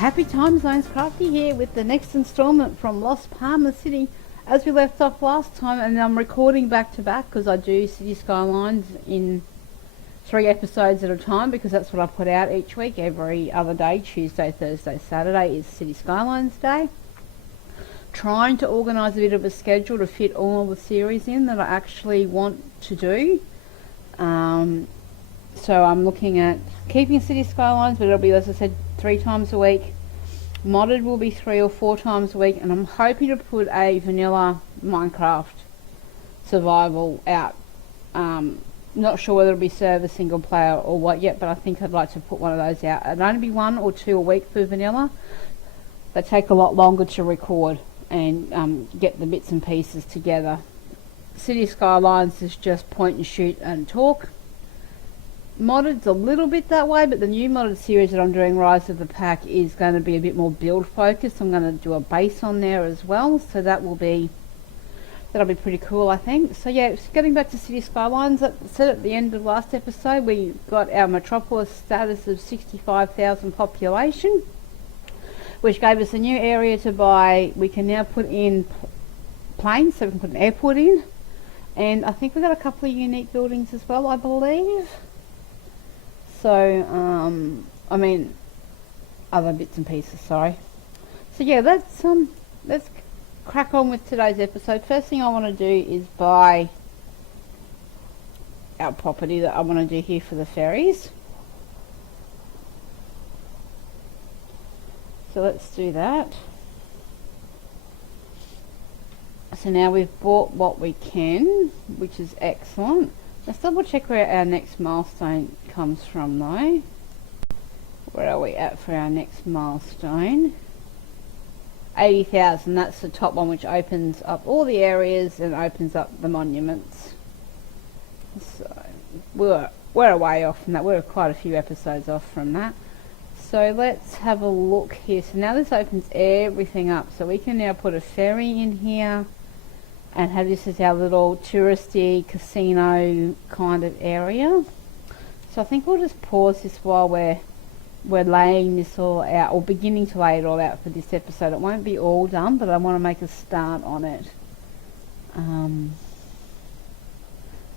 Happy time zones, Crafty here with the next installment from Los Palma City. As we left off last time, and I'm recording back to back because I do City Skylines in 3 episodes at a time, because that's what I put out each week. Every other day, Tuesday, Thursday, Saturday is City Skylines Day. Trying to organise a bit of a schedule to fit all the series in that I actually want to do. So I'm looking at keeping City Skylines, but it'll be, as I said, 3 times a week. Modded will be 3 or 4 times a week, and I'm hoping to put a vanilla Minecraft survival out. Not sure whether it'll be server single player or what yet, but I think I'd like to put one of those out. It'll only be 1 or 2 a week for vanilla. They take a lot longer to record and get the bits and pieces together. City Skylines is just point and shoot and talk. Modded's a little bit that way, but the new modded series that I'm doing, Rise of the Pack, is going to be a bit more build focused. I'm going to do a base on there as well, so that'll be pretty cool, I think. So yeah, getting back to City Skylines, I said at the end of last episode, we got our metropolis status of 65,000 population, which gave us a new area to buy. We can now put in planes, so we can put an airport in, and I think we've got a couple of unique buildings as well, I believe. So, I mean, other bits and pieces, sorry. So yeah, let's crack on with today's episode. First thing I want to do is buy our property that I want to do here for the ferries. So let's do that. So now we've bought what we can, which is excellent. Let's double check where our next milestone comes from though. Where are we at for our next milestone? 80,000, that's the top one, which opens up all the areas and opens up the monuments. So we're a way off from that. We're quite a few episodes off from that. So let's have a look here. So now this opens everything up, so we can now put a ferry in here and have this as our little touristy casino kind of area. So I think we'll just pause this while we're laying this all out, or beginning to lay it all out for this episode. It won't be all done, but I want to make a start on it.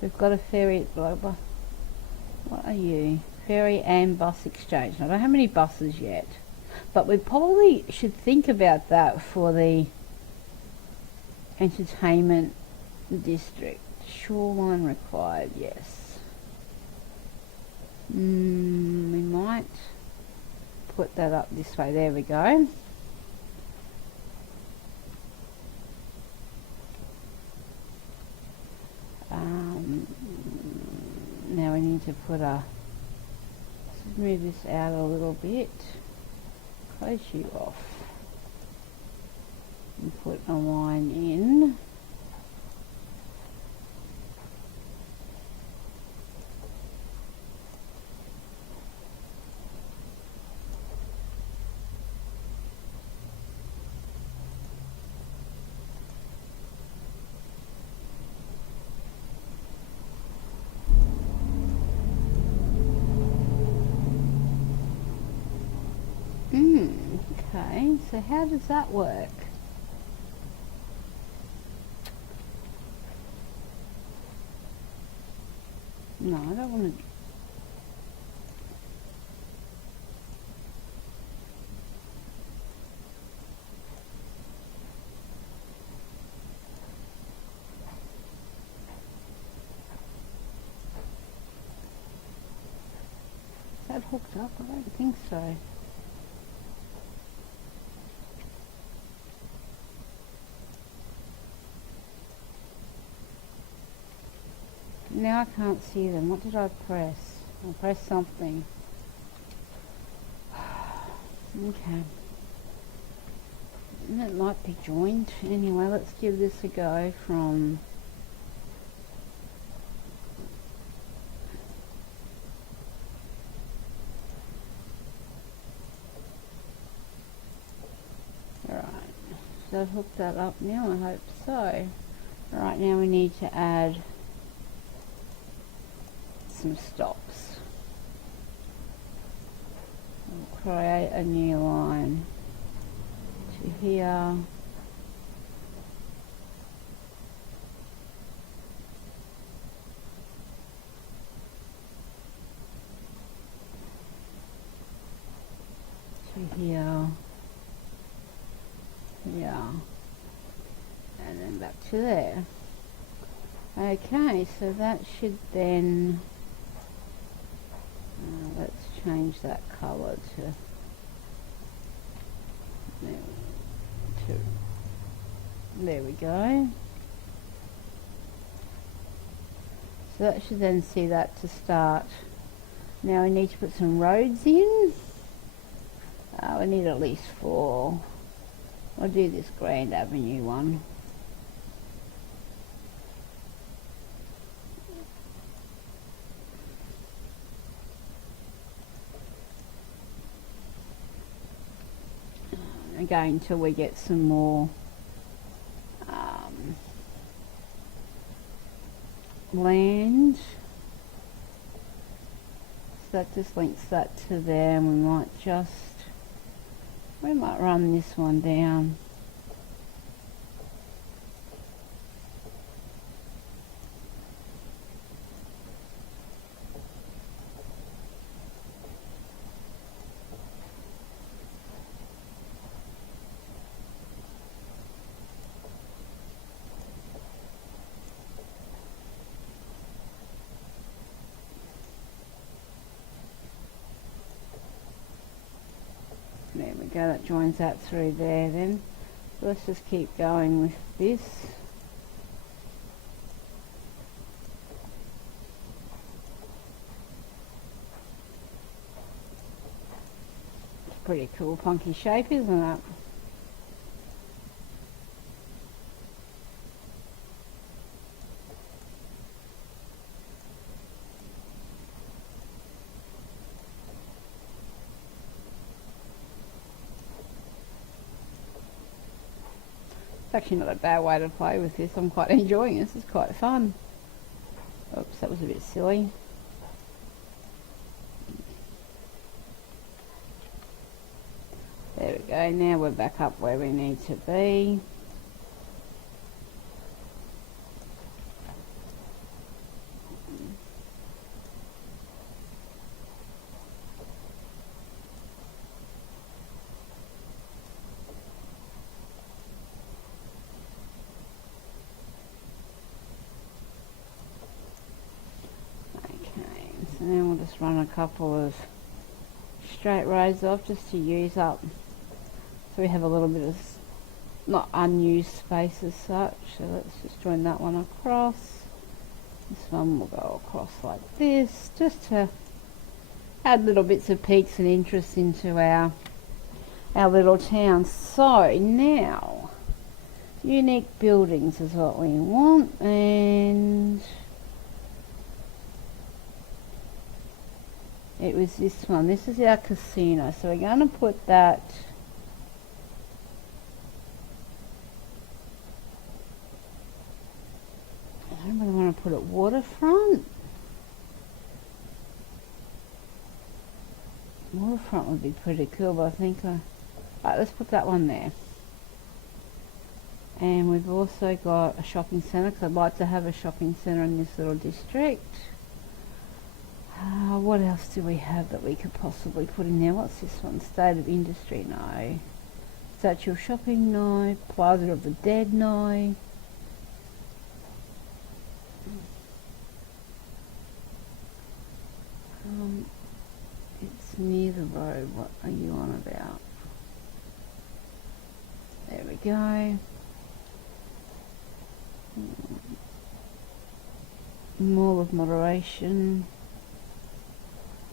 We've got a ferry at Global. What are you? Ferry and bus exchange. I don't have any buses yet, but we probably should think about that for the entertainment district. Shoreline required, yes. We might put that up this way. There we go. Now we need to put let's move this out a little bit. Close you off. And put a line in. Okay, so how does that work? No, I don't want to. Is that hooked up? I don't think so. Now I can't see them. What did I press? I pressed something. Okay. And it might be joined. Anyway, let's give this a go from... Alright. So I've hooked that up now, I hope so. Right, now we need to add some stops. We'll create a new line to here. To here. Yeah. And then back to there. Okay, so that should then, let's change that colour to there we go. So that should then see that to start. Now we need to put some roads in. We need at least 4. I'll do this Grand Avenue one. Again, until we get some more land. So that just links that to there, and we might run this one down. There we go, that joins that through there then. So let's just keep going with this. It's a pretty cool funky shape, isn't it? It's actually not a bad way to play with this. I'm quite enjoying this. It's quite fun. Oops, that was a bit silly. There we go. Now we're back up where we need to be. And then we'll just run a couple of straight rows off just to use up, so we have a little bit of not unused space as such. So let's just join that one across. This one will go across like this, just to add little bits of peaks and interest into our little town. So now unique buildings is what we want, and it was this one. This is our casino. So we're going to put that I don't really want to put it waterfront. Waterfront would be pretty cool, but I think right, let's put that one there. And we've also got a shopping centre, because I'd like to have a shopping centre in this little district. What else do we have that we could possibly put in there? What's this one? State of Industry? No. Statue of Shopping? No. Plaza of the Dead? No. It's near the road. What are you on about? There we go. Mall of Moderation.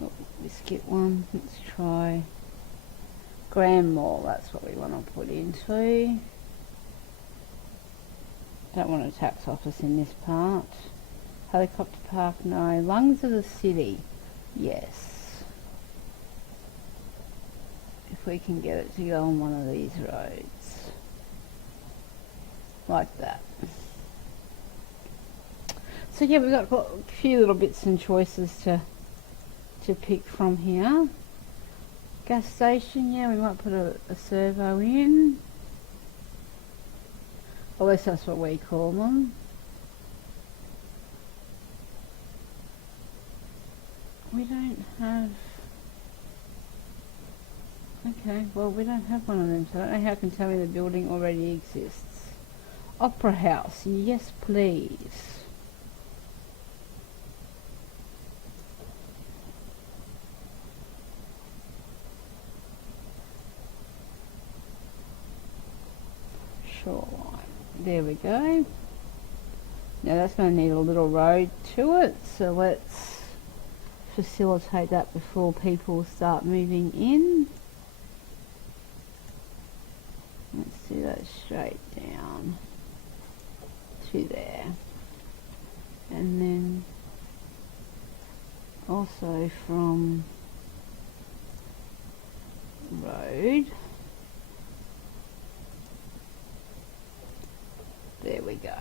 Oh, biscuit one. Let's try Grand Mall. That's what we want to put into. Don't want a tax office in this part. Helicopter Park, no. Lungs of the City, yes. If we can get it to go on one of these roads. Like that. So yeah, we've got a few little bits and choices to pick from here. Gas station, yeah, we might put a servo in. At least that's what we call them. We don't have... Okay, well we don't have one of them, so I don't know how I can tell me the building already exists. Opera House, yes please. Shoreline, there we go. Now that's going to need a little road to it, so let's facilitate that before people start moving in. Let's do that straight down to there, and then also from road, there we go.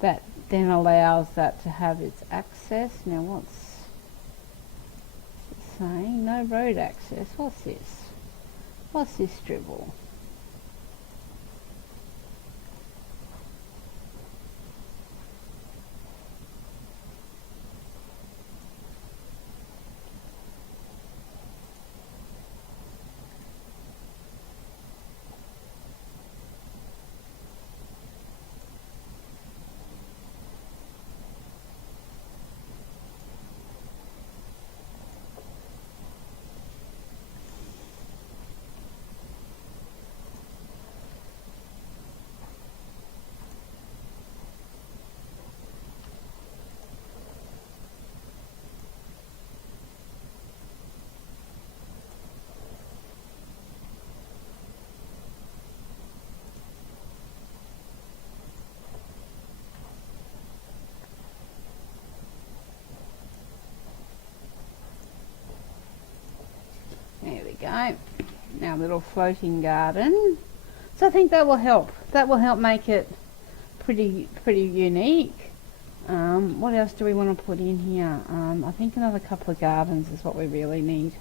That then allows that to have its access. Now what's it saying? No road access. What's this? What's this dribble? There we go. Now little floating garden. So I think that will help. That will help make it pretty unique. What else do we want to put in here? I think another couple of gardens is what we really need.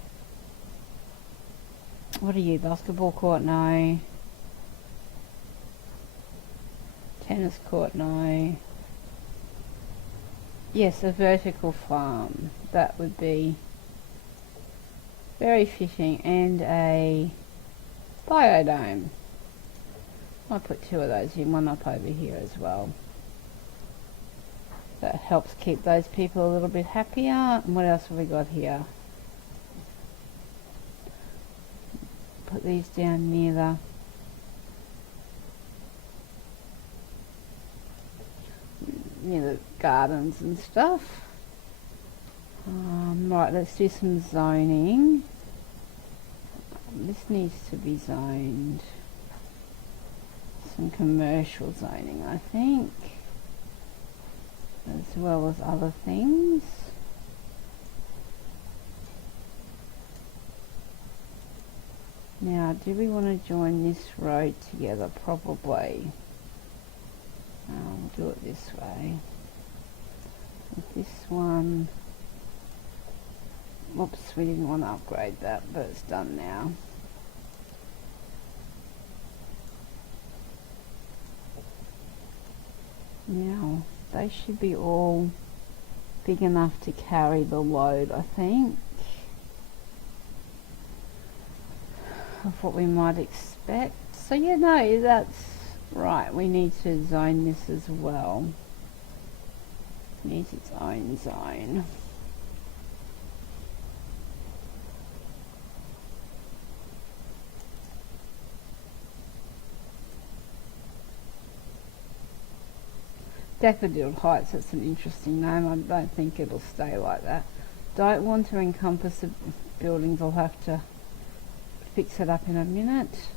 What are you? Basketball court? No. Tennis court? No. Yes, a vertical farm. That would be very fitting, and a biodome. I'll put two of those in, one up over here as well. That helps keep those people a little bit happier. And what else have we got here? Put these down near the gardens and stuff. Right, let's do some zoning. This needs to be zoned. Some commercial zoning, I think, as well as other things. Now, do we want to join this road together? Probably. We'll do it this way. With this one. Whoops, we didn't want to upgrade that, but it's done now. Now, they should be all big enough to carry the load, I think, of what we might expect. So yeah, no, that's right. We need to zone this as well. It needs its own zone. Daffodil Heights, that's an interesting name. I don't think it'll stay like that. Don't want to encompass the buildings. I'll have to fix it up in a minute.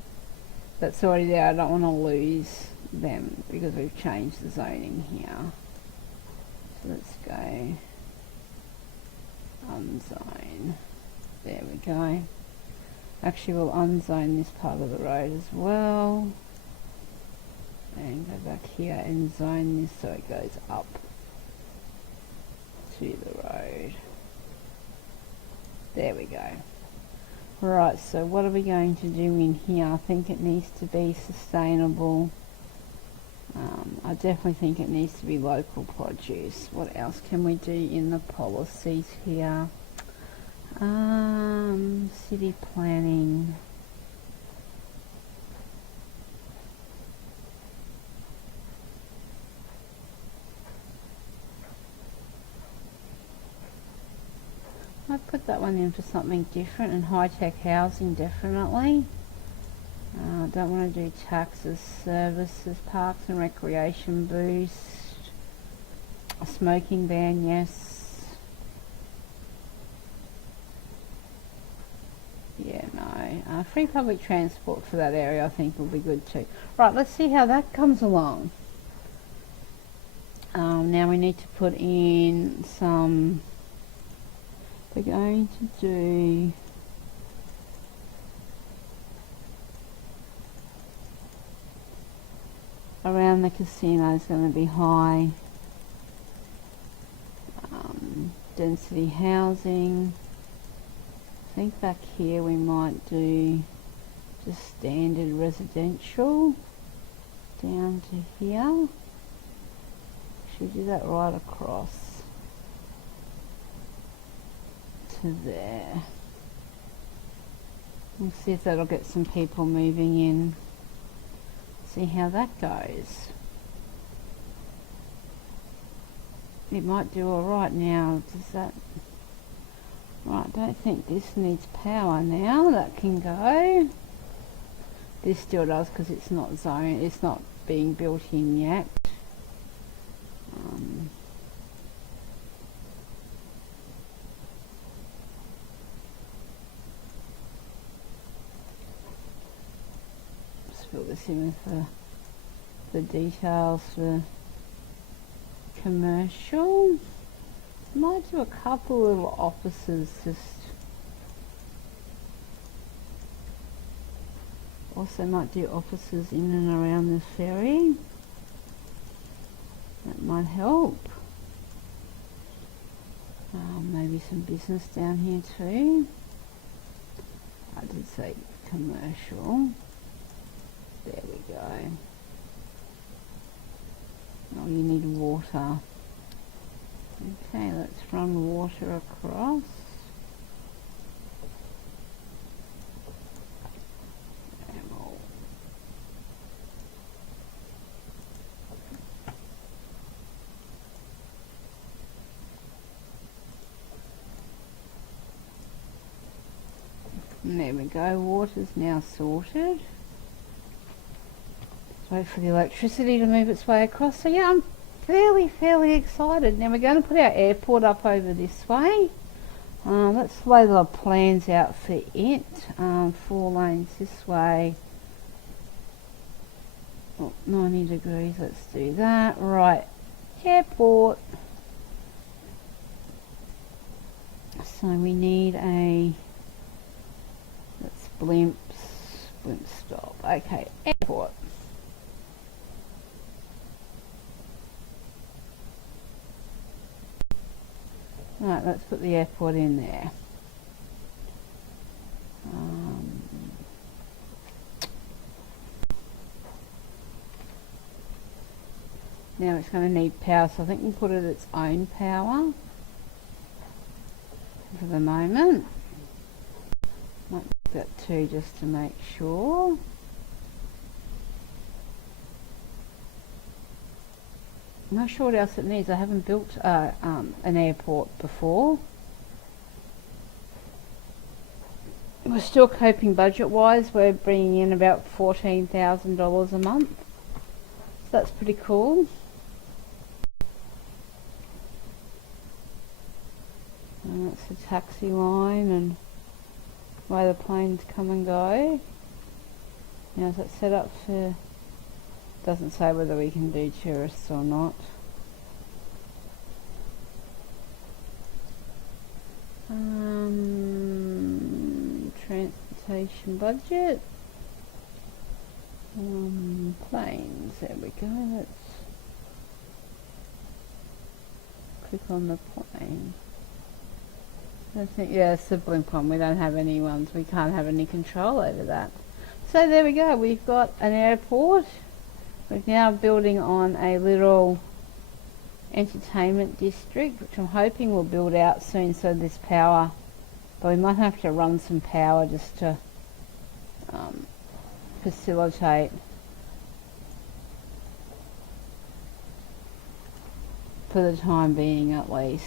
That's already there. I don't want to lose them because we've changed the zoning here. So let's go unzone. There we go. Actually, we'll unzone this part of the road as well. And go back here and zone this so it goes up to the road. There we go. Right, so what are we going to do in here? I think it needs to be sustainable. I definitely think it needs to be local produce. What else can we do in the policies here? City planning. I'd put that one in for something different, and high-tech housing definitely. Don't want to do taxes, services, parks and recreation boost. A smoking ban, yes. Yeah, no. Free public transport for that area I think will be good too. Right, let's see how that comes along. Now we need to put in some... We're going to do... Around the casino is going to be high density housing. I think back here we might do just standard residential down to here. Should we do that right across to there? We'll see if that'll get some people moving in. See how that goes. It might do alright now. Does that... Right, I don't think this needs power now. That can go. This still does because it's not zoned. It's not being built in yet. Fill this in with the details for commercial. Might do a couple little offices, just also might do offices in and around this area. That might help. Maybe some business down here too. I did say commercial. There we go. Oh, you need water. Okay, let's run water across. And there we go, water's now sorted. Wait for the electricity to move its way across. So yeah, I'm fairly excited. Now we're going to put our airport up over this way. Let's lay the plans out for it. 4 lanes this way. Oh, 90 degrees, let's do that. Right, airport. So we need a... Let's blimp stop. Okay, airport. Right, let's put the airport in there. Now it's going to need power, so I think we'll put it its own power for the moment. Might do that too, just to make sure. I'm not sure what else it needs. I haven't built an airport before. We're still coping budget-wise. We're bringing in about $14,000 a month. So that's pretty cool. And that's the taxi line and where the planes come and go. Now is that set up for... Doesn't say whether we can do tourists or not. Transportation budget. Planes, there we go. Let's click on the plane. I think, yeah, it's the blink one. We don't have any ones. We can't have any control over that. So there we go. We've got an airport. We're now building on a little entertainment district, which I'm hoping will build out soon. So this power, but we might have to run some power just to facilitate for the time being, at least.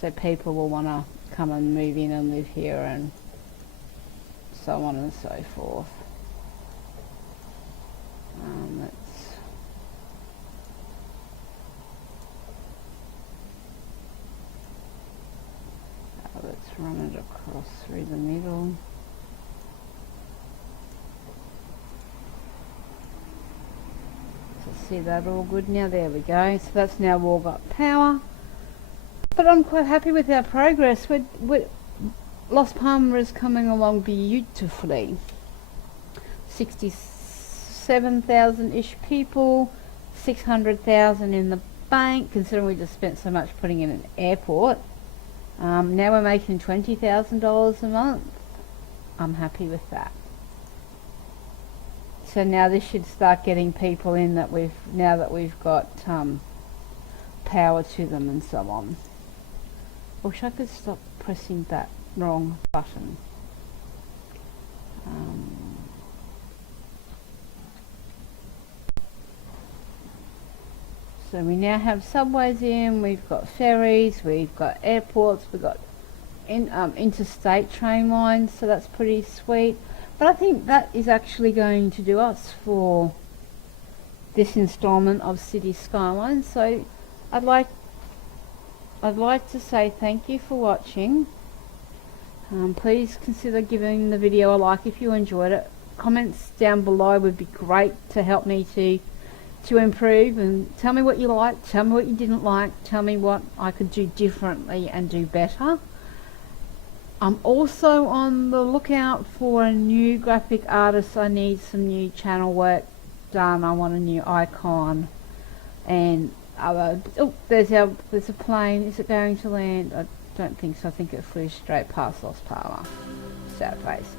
So people will want to come and move in and live here and so on and so forth. Let's run it across through the middle. So see that all good now? There we go. So that's now all got power. But I'm quite happy with our progress. Los Palma is coming along beautifully. 67,000-ish people, 600,000 in the bank, considering we just spent so much putting in an airport. Now we're making $20,000 a month. I'm happy with that. So now this should start getting people in that now that we've got power to them and so on. I wish I could stop pressing that wrong button. So we now have subways in, we've got ferries, we've got airports, we've got interstate train lines, so that's pretty sweet. But I think that is actually going to do us for this installment of City Skylines. So I'd like to say thank you for watching. Please consider giving the video a like if you enjoyed it. Comments down below would be great to help me to improve, and tell me what you liked, tell me what you didn't like, tell me what I could do differently and do better. I'm also on the lookout for a new graphic artist. I need some new channel work done. I want a new icon and other. Oh, there's a plane. Is it going to land? I don't think so. I think it flew straight past Los Palma. Sad face.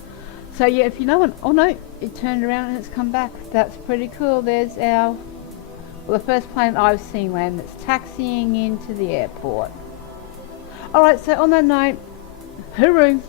So yeah, if you know what, oh no, it turned around and it's come back. That's pretty cool. There's the first plane I've seen land that's taxiing into the airport. Alright, so on that note, hooroo!